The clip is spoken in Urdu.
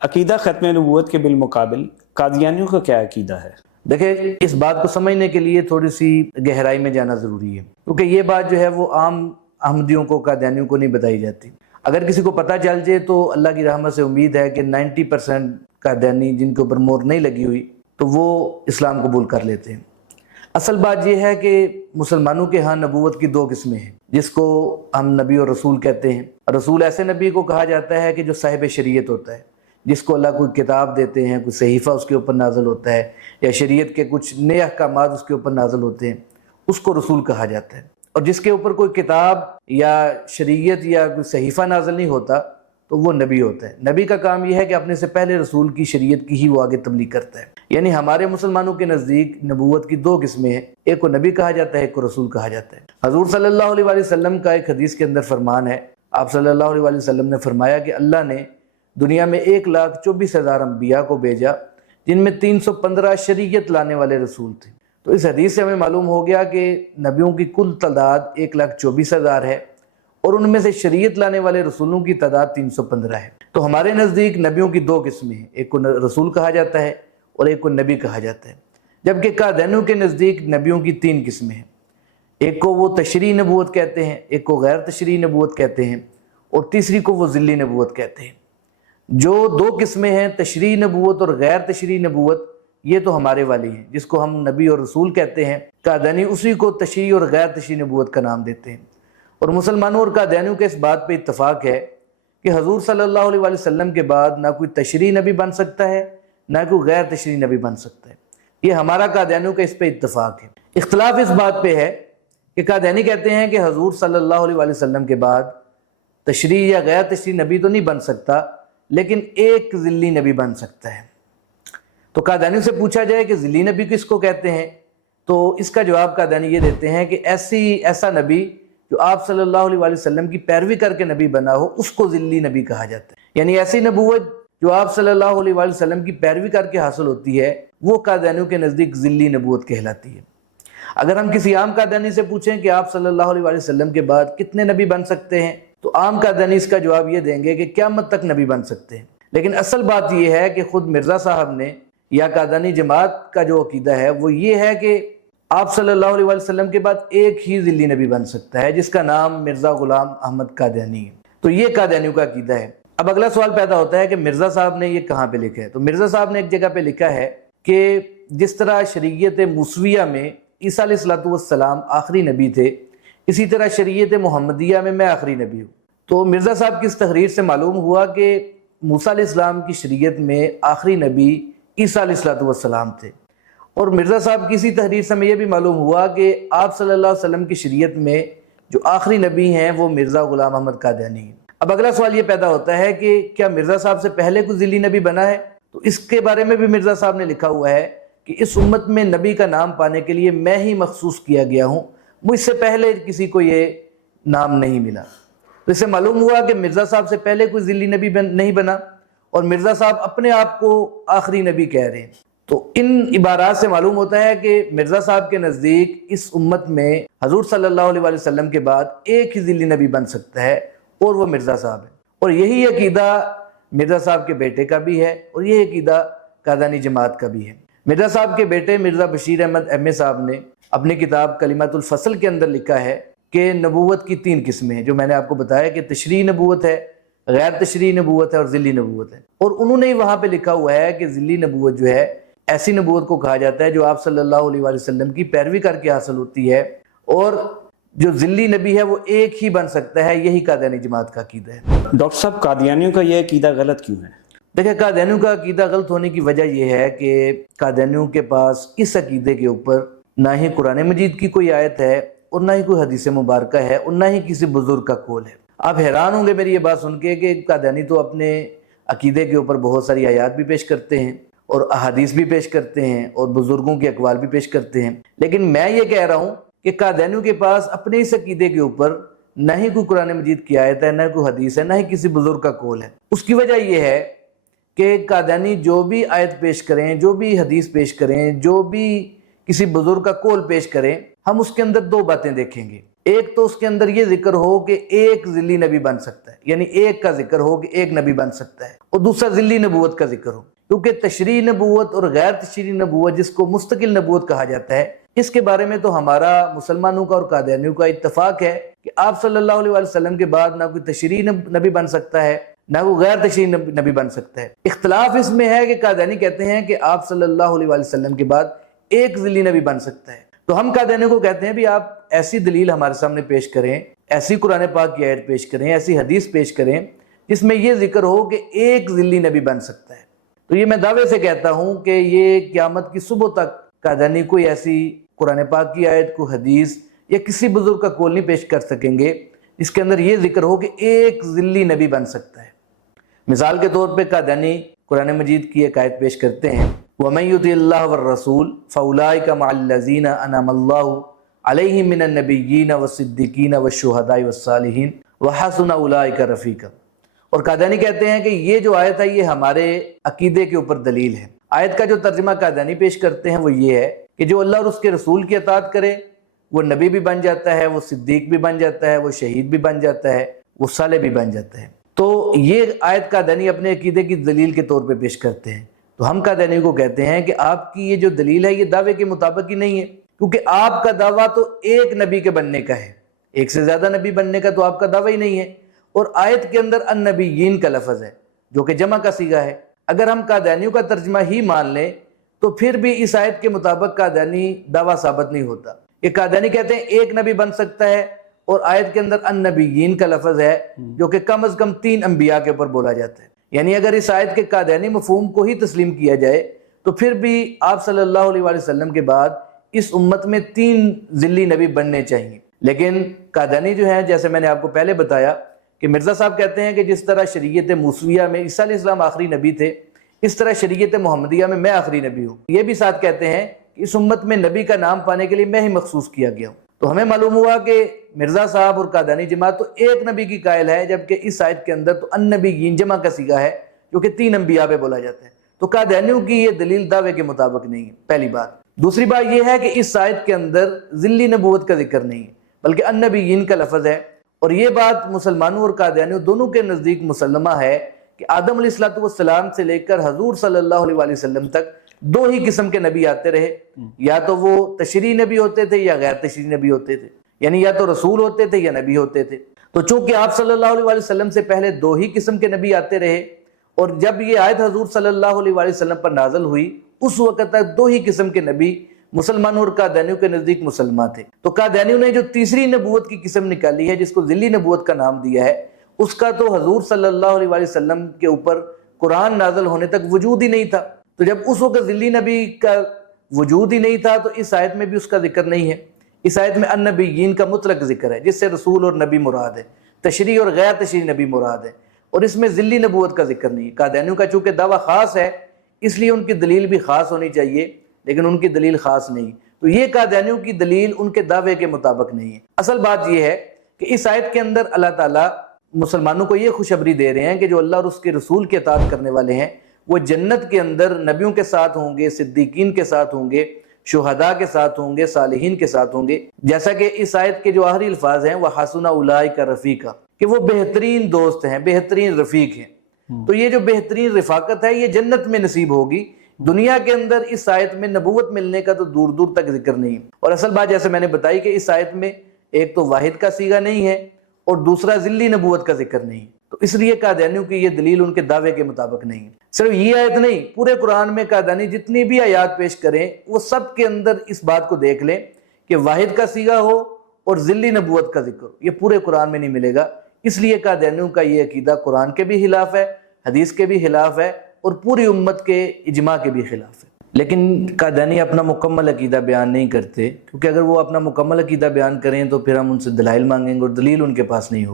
عقیدہ ختم نبوت کے بالمقابل قادیانیوں کا کیا عقیدہ ہے؟ دیکھیں، اس بات کو سمجھنے کے لیے تھوڑی سی گہرائی میں جانا ضروری ہے، کیونکہ یہ بات جو ہے وہ عام احمدیوں کو، قادیانیوں کو نہیں بتائی جاتی۔ اگر کسی کو پتہ چل جائے تو اللہ کی رحمت سے امید ہے کہ 90% قادیانی جن کے اوپر مہر نہیں لگی ہوئی تو وہ اسلام قبول کر لیتے ہیں۔ اصل بات یہ ہے کہ مسلمانوں کے ہاں نبوت کی دو قسمیں ہیں، جس کو ہم نبی اور رسول کہتے ہیں۔ رسول ایسے نبی کو کہا جاتا ہے کہ جو صاحب شریعت ہوتا ہے، جس کو اللہ کوئی کتاب دیتے ہیں، کوئی صحیفہ اس کے اوپر نازل ہوتا ہے، یا شریعت کے کچھ نئے احکامات اس کے اوپر نازل ہوتے ہیں، اس کو رسول کہا جاتا ہے۔ اور جس کے اوپر کوئی کتاب یا شریعت یا کوئی صحیفہ نازل نہیں ہوتا تو وہ نبی ہوتا ہے۔ نبی کا کام یہ ہے کہ اپنے سے پہلے رسول کی شریعت کی ہی وہ آگے تبلیغ کرتا ہے۔ یعنی ہمارے مسلمانوں کے نزدیک نبوت کی دو قسمیں ہیں، ایک کو نبی کہا جاتا ہے، ایک کو رسول کہا جاتا ہے۔ حضور صلی اللہ علیہ وآلہ وسلم کا ایک حدیث کے اندر فرمان ہے، آپ صلی اللہ علیہ وآلہ وسلم نے فرمایا کہ اللہ نے دنیا میں 1,24,000 انبیاء کو بھیجا، جن میں 315 شریعت لانے والے رسول تھے۔ تو اس حدیث سے ہمیں معلوم ہو گیا کہ نبیوں کی کل تعداد 1,24,000 ہے، اور ان میں سے شریعت لانے والے رسولوں کی تعداد 315 ہے۔ تو ہمارے نزدیک نبیوں کی دو قسمیں ہیں، ایک کو رسول کہا جاتا ہے اور ایک کو نبی کہا جاتا ہے، جبکہ قادیانیوں کے نزدیک نبیوں کی 3 قسمیں ہیں۔ ایک کو وہ تشریعی نبوت کہتے ہیں، ایک کو غیر تشریعی نبوت کہتے ہیں، اور تیسری کو وہ ذلی نبوت کہتے ہیں۔ جو دو قسمیں ہیں، تشریعی نبوت اور غیر تشریعی نبوت، یہ تو ہمارے والی ہیں، جس کو ہم نبی اور رسول کہتے ہیں۔ قادیانی اسی کو تشریعی اور غیر تشریعی نبوت کا نام دیتے ہیں۔ اور مسلمانوں اور قادیانیوں کے اس بات پہ اتفاق ہے کہ حضور صلی اللہ علیہ وآلہ وسلم کے بعد نہ کوئی تشریعی نبی بن سکتا ہے، نہ کوئی غیر تشریعی نبی بن سکتا ہے۔ یہ ہمارا قادیانیوں کا اس پہ اتفاق ہے۔ اختلاف اس بات پہ ہے کہ قادیانی کہتے ہیں کہ حضور صلی اللہ علیہ وآلہ وسلم کے بعد تشریعی یا غیر تشریعی نبی تو نہیں بن سکتا، لیکن ایک ذلی نبی بن سکتا ہے۔ تو قادیانی سے پوچھا جائے کہ ذلی نبی کس کو کہتے ہیں، تو اس کا جواب قادیانی یہ دیتے ہیں کہ ایسا نبی جو آپ صلی اللہ علیہ وآلہ وسلم کی پیروی کر کے نبی بنا ہو، اس کو ذلی نبی کہا جاتا ہے۔ یعنی ایسی نبوت جو آپ صلی اللہ علیہ وآلہ وسلم کی پیروی کر کے حاصل ہوتی ہے، وہ قادیانیوں کے نزدیک ذلی نبوت کہلاتی ہے۔ اگر ہم کسی عام قادیانی سے پوچھیں کہ آپ صلی اللہ علیہ وآلہ وسلم کے بعد کتنے نبی بن سکتے ہیں، تو عام قادیانی اس کا جواب یہ دیں گے کہ قیامت تک نبی بن سکتے ہیں۔ لیکن اصل بات یہ ہے کہ خود مرزا صاحب نے یا قادیانی جماعت کا جو عقیدہ ہے وہ یہ ہے کہ آپ صلی اللہ علیہ وآلہ وسلم کے بعد ایک ہی ذلی نبی بن سکتا ہے، جس کا نام مرزا غلام احمد قادیانی ہے۔ تو یہ قادیانیوں کا عقیدہ ہے۔ اب اگلا سوال پیدا ہوتا ہے کہ مرزا صاحب نے یہ کہاں پہ لکھا ہے؟ تو مرزا صاحب نے ایک جگہ پہ لکھا ہے کہ جس طرح شریعت موسویہ میں عیسیٰ علیہ السلام آخری نبی تھے، اسی طرح شریعت محمدیہ میں میں آخری نبی ہوں۔ تو مرزا صاحب کی اس تحریر سے معلوم ہوا کہ موسیٰ علیہ السلام کی شریعت میں آخری نبی عیسیٰ علیہ السلام تھے، اور مرزا صاحب کی اسی تحریر سے ہمیں یہ بھی معلوم ہوا کہ آپ صلی اللہ علیہ وسلم کی شریعت میں جو آخری نبی ہیں وہ مرزا غلام احمد قادیانی ہیں۔ اب اگلا سوال یہ پیدا ہوتا ہے کہ کیا مرزا صاحب سے پہلے کوئی ذلی نبی بنا ہے؟ تو اس کے بارے میں بھی مرزا صاحب نے لکھا ہوا ہے کہ اس امت میں نبی کا نام پانے کے لیے میں ہی مخصوص کیا گیا ہوں، مجھ سے پہلے کسی کو یہ نام نہیں ملا۔ تو اس سے معلوم ہوا کہ مرزا صاحب سے پہلے کوئی ذلی نبی نہیں بنا، اور مرزا صاحب اپنے آپ کو آخری نبی کہہ رہے ہیں۔ تو ان عبارات سے معلوم ہوتا ہے کہ مرزا صاحب کے نزدیک اس امت میں حضور صلی اللہ علیہ وآلہ وسلم کے بعد ایک ہی ذلی نبی بن سکتا ہے، اور وہ مرزا صاحب ہے۔ اور یہی عقیدہ مرزا صاحب کے بیٹے کا بھی ہے، اور یہ عقیدہ قادیانی جماعت کا بھی ہے۔ مرزا صاحب کے بیٹے مرزا بشیر احمد ایم اے صاحب نے اپنی کتاب کلمات الفصل کے اندر لکھا ہے کہ نبوت کی 3 قسمیں ہیں، جو میں نے آپ کو بتایا کہ تشریعی نبوت ہے، غیر تشریعی نبوت ہے، اور ذلی نبوت ہے۔ اور انہوں نے وہاں پہ لکھا ہوا ہے کہ ذلی نبوت جو ہے ایسی نبوت کو کہا جاتا ہے جو آپ صلی اللہ علیہ وآلہ وسلم کی پیروی کر کے حاصل ہوتی ہے، اور جو ذلی نبی ہے وہ ایک ہی بن سکتا ہے۔ یہی قادیانی جماعت کا عقیدہ ہے۔ ڈاکٹر صاحب، قادیانیوں کا یہ عقیدہ غلط کیوں ہے؟ دیکھیں، قادیانیوں کا عقیدہ غلط ہونے کی وجہ یہ ہے کہ قادیانیوں کے پاس اس عقیدے کے اوپر نہ ہی قرآن مجید کی کوئی آیت ہے، اور نہ ہی کوئی حدیث مبارکہ ہے، اور نہ ہی کسی بزرگ کا قول ہے۔ آپ حیران ہوں گے میری یہ بات سن کے کہ قادیانی تو اپنے عقیدے کے اوپر بہت ساری آیات بھی پیش کرتے ہیں، اور احادیث بھی پیش کرتے ہیں، اور بزرگوں کے اقوال بھی پیش کرتے ہیں۔ لیکن میں یہ کہہ رہا ہوں کہ قادیانیوں کے پاس اپنے اس عقیدے کے اوپر نہ ہی کوئی قرآن مجید کی آیت ہے، نہ کوئی حدیث ہے، نہ ہی کسی بزرگ کا قول ہے۔ اس کی وجہ یہ ہے کہ قادیانی جو بھی آیت پیش کریں، جو بھی حدیث پیش کریں، جو بھی کسی بزرگ کا قول پیش کریں، ہم اس کے اندر 2 باتیں دیکھیں گے۔ ایک تو اس کے اندر یہ ذکر ہو کہ ایک ذلی نبی بن سکتا ہے، یعنی ایک کا ذکر ہو کہ ایک نبی بن سکتا ہے، اور دوسرا ذلی نبوت کا ذکر ہو، کیونکہ تشریعی نبوت اور غیر تشریعی نبوت جس کو مستقل نبوت کہا جاتا ہے، اس کے بارے میں تو ہمارا مسلمانوں کا اور قادیانیوں کا اتفاق ہے کہ آپ صلی اللہ علیہ وسلم کے بعد نہ کوئی تشریعی نبی بن سکتا ہے نہ کوئی غیر تشریعی نبی بن سکتا ہے۔ اختلاف اس میں ہے کہ قادیانی کہتے ہیں کہ آپ صلی اللہ علیہ وسلم کے بعد ایک ذلی نبی بن سکتا ہے، تو ہم قادیانیوں کو کہتے ہیں بھی آپ ایسی دلیل ہمارے سامنے پیش کریں، ایسی قرآن پاک کی آیت پیش کریں، ایسی حدیث پیش کریں جس میں یہ ذکر ہو کہ ایک ذلی نبی بن سکتا ہے۔ تو یہ میں دعوے سے کہتا ہوں کہ یہ قیامت کی صبح تک قادیانی کوئی ایسی قرآن پاک کی آیت کو حدیث یا کسی بزرگ کا قول نہیں پیش کر سکیں گے جس کے اندر یہ ذکر ہو کہ ایک ذلی نبی بن سکتا ہے۔ مثال کے طور پہ قادیانی قرآن مجید کی ایک آیت پیش کرتے ہیں، وَمَن يُطِعِ اللَّهَ وَالرَّسُولَ فَأُولَٰئِكَ مَعَ الَّذِينَ أَنْعَمَ اللَّهُ عَلَيْهِم مِّنَ النَّبِيِّينَ وَالصِّدِّيقِينَ وَالشُّهَدَاءِ وَالصَّالِحِينَ وَحَسُنَ أُولَٰئِكَ رَفِيقًا۔ اور قادیانی کہتے ہیں کہ یہ جو آیت ہے یہ ہمارے عقیدے کے اوپر دلیل ہے۔ آیت کا جو ترجمہ قادیانی پیش کرتے ہیں وہ یہ ہے کہ جو اللہ اور اس کے رسول کی اطاعت کرے وہ نبی بھی بن جاتا ہے، وہ صدیق بھی بن جاتا ہے، وہ شہید بھی بن جاتا ہے، وہ صالح بھی بن جاتا ہے۔ تو یہ آیت قادیانی اپنے عقیدے کی دلیل کے طور پہ پیش کرتے ہیں۔ تو ہم قادیانی کو کہتے ہیں کہ آپ کی یہ جو دلیل ہے یہ دعوے کے مطابق ہی نہیں ہے، کیونکہ آپ کا دعویٰ تو ایک نبی کے بننے کا ہے، ایک سے زیادہ نبی بننے کا تو آپ کا دعویٰ ہی نہیں ہے، اور آیت کے اندر النبیین کا لفظ ہے جو کہ جمع کا صیغہ ہے۔ اگر ہم قادیانیوں کا ترجمہ ہی مان لیں تو پھر بھی اس آیت کے مطابق قادیانی دعویٰ ثابت نہیں ہوتا۔ یہ قادیانی کہتے ہیں ایک نبی بن سکتا ہے، اور آیت کے اندر النبیین کا لفظ ہے جو کہ کم از کم 3 انبیاء کے اوپر بولا جاتا ہے۔ یعنی اگر اس آیت کے قادیانی مفہوم کو ہی تسلیم کیا جائے تو پھر بھی آپ صلی اللہ علیہ وسلم کے بعد اس امت میں 3 ذلی نبی بننے چاہیے۔ لیکن قادیانی جو ہے، جیسے میں نے آپ کو پہلے بتایا کہ مرزا صاحب کہتے ہیں کہ جس طرح شریعت موسویہ میں عیسیٰ علیہ السلام آخری نبی تھے، اس طرح شریعت محمدیہ میں آخری نبی ہوں۔ یہ بھی ساتھ کہتے ہیں کہ اس امت میں نبی کا نام پانے کے لیے میں ہی مخصوص کیا گیا ہوں۔ تو ہمیں معلوم ہوا کہ مرزا صاحب اور قادیانی جماعت تو ایک نبی کی قائل ہے، جبکہ اس آیت کے اندر تو النبیین جمع کا صیغہ ہے جو کہ 3 انبیاء پہ بولا جاتا ہے۔ تو قادیانیوں کی یہ دلیل دعوے کے مطابق نہیں ہے، پہلی بات۔ دوسری بات یہ ہے کہ اس آیت کے اندر ذلی نبوت کا ذکر نہیں ہے بلکہ النبیین کا لفظ ہے، اور یہ بات مسلمانوں اور قادیانیوں دونوں کے نزدیک مسلمہ ہے کہ آدم علیہ السلام سے لے کر حضور صلی اللہ علیہ وسلم تک 2 ہی قسم کے نبی آتے رہے، یا تو وہ تشریعی نبی ہوتے تھے یا غیر تشریعی نبی ہوتے تھے، یعنی یا تو رسول ہوتے تھے یا نبی ہوتے تھے۔ تو چونکہ آپ صلی اللہ علیہ وسلم سے پہلے 2 ہی قسم کے نبی آتے رہے، اور جب یہ آیت حضور صلی اللہ علیہ وسلم پر نازل ہوئی اس وقت تک 2 ہی قسم کے نبی مسلمانوں اور قادیانیوں کے نزدیک مسلمان تھے۔ تو قادیانیوں نے جو تیسری نبوت کی قسم نکالی ہے جس کو ذلی نبوت کا نام دیا ہے، اس کا تو حضور صلی اللہ علیہ وسلم کے اوپر قرآن نازل ہونے تک وجود ہی نہیں تھا۔ تو جب اس وقت ذلی نبی کا وجود ہی نہیں تھا تو اس آیت میں بھی اس کا ذکر نہیں ہے۔ اس آیت میں النبیین کا مطلق ذکر ہے جس سے رسول اور نبی مراد ہے، تشریعی اور غیر تشریعی نبی مراد ہے، اور اس میں ذلی نبوت کا ذکر نہیں ہے۔ قادیانیوں کا چونکہ دعویٰ خاص ہے اس لیے ان کی دلیل بھی خاص ہونی چاہیے، لیکن ان کی دلیل خاص نہیں، تو یہ قادیانیوں کی دلیل ان کے دعوے کے مطابق نہیں ہے۔ اصل بات یہ ہے کہ اس آیت کے اندر اللہ تعالیٰ مسلمانوں کو یہ خوشخبری دے رہے ہیں کہ جو اللہ اور اس کے رسول کے اطاعت کرنے والے ہیں وہ جنت کے اندر نبیوں کے ساتھ ہوں گے، صدیقین کے ساتھ ہوں گے، شہداء کے ساتھ ہوں گے، صالحین کے ساتھ ہوں گے، جیسا کہ اس آیت کے جو آخری الفاظ ہیں وَحَسُنَ أُولَٰئِكَ رَفِيقًا، کہ وہ بہترین دوست ہیں، بہترین رفیق ہیں۔ تو یہ جو بہترین رفاقت ہے یہ جنت میں نصیب ہوگی، دنیا کے اندر اس آیت میں نبوت ملنے کا تو دور دور تک ذکر نہیں۔ اور اصل بات جیسے میں نے بتائی کہ اس آیت میں ایک تو واحد کا صیغہ نہیں ہے اور دوسرا ذلی نبوت کا ذکر نہیں، تو اس لیے قادیانیوں کی یہ دلیل ان کے دعوے کے مطابق نہیں ہے۔ صرف یہ آیت نہیں، پورے قرآن میں قادیانی جتنی بھی آیات پیش کریں وہ سب کے اندر اس بات کو دیکھ لیں کہ واحد کا صیغہ ہو اور ذلی نبوت کا ذکر ہو، یہ پورے قرآن میں نہیں ملے گا۔ اس لیے قادیانیوں کا یہ عقیدہ قرآن کے بھی خلاف ہے، حدیث کے بھی خلاف ہے، اور پوری امت کے اجماع کے بھی خلاف ہے۔ لیکن قادیانی اپنا مکمل عقیدہ بیان نہیں کرتے، کیونکہ اگر وہ اپنا مکمل عقیدہ بیان کریں تو پھر ہم ان سے دلائل مانگیں گے اور دلیل ان کے پاس نہیں ہوگی۔